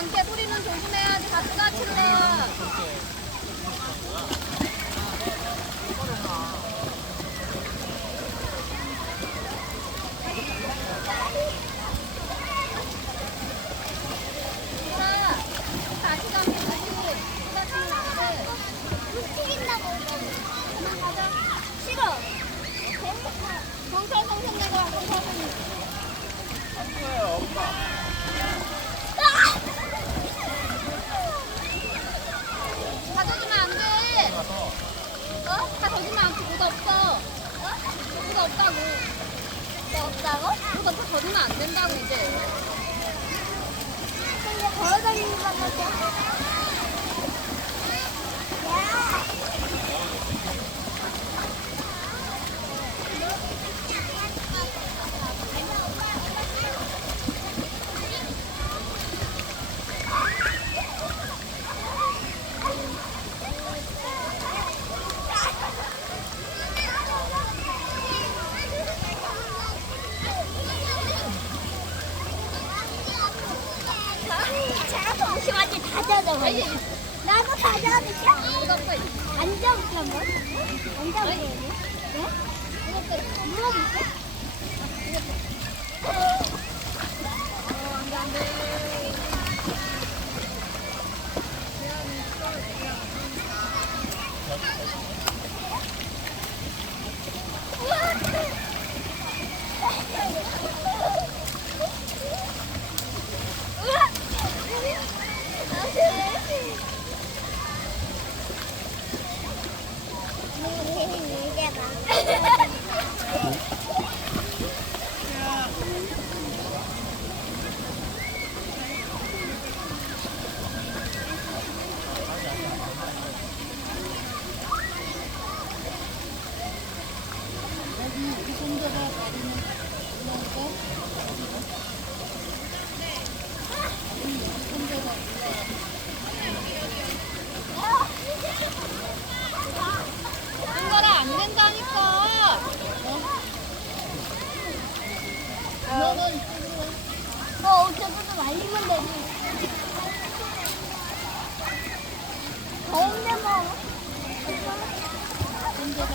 않게 소리는 조심해야지 가스가 칠라. 다시 가면 수가 칠라는데 튀긴다고. 그만 가자. 싫어. 경찰선생 내고 와, 경찰선생. 다 젖으면 안 돼. 어? 다 젖으면 안 돼. 보다 없어. 어? 보다 없다고. 너 없다고? 보다 더 젖으면 안 된다고 이제. 근데 걸어다니는 거 같아. 야. 제가 동심한테 다 젖어버려. 나도 다 젖어. 이거 안 잡을게 한번. 안 잡을게. 네? 물어볼게. 안 돼. 한가라 안 된다니까. 저것도 말리면 되지. 더운데 뭐. 던져봐.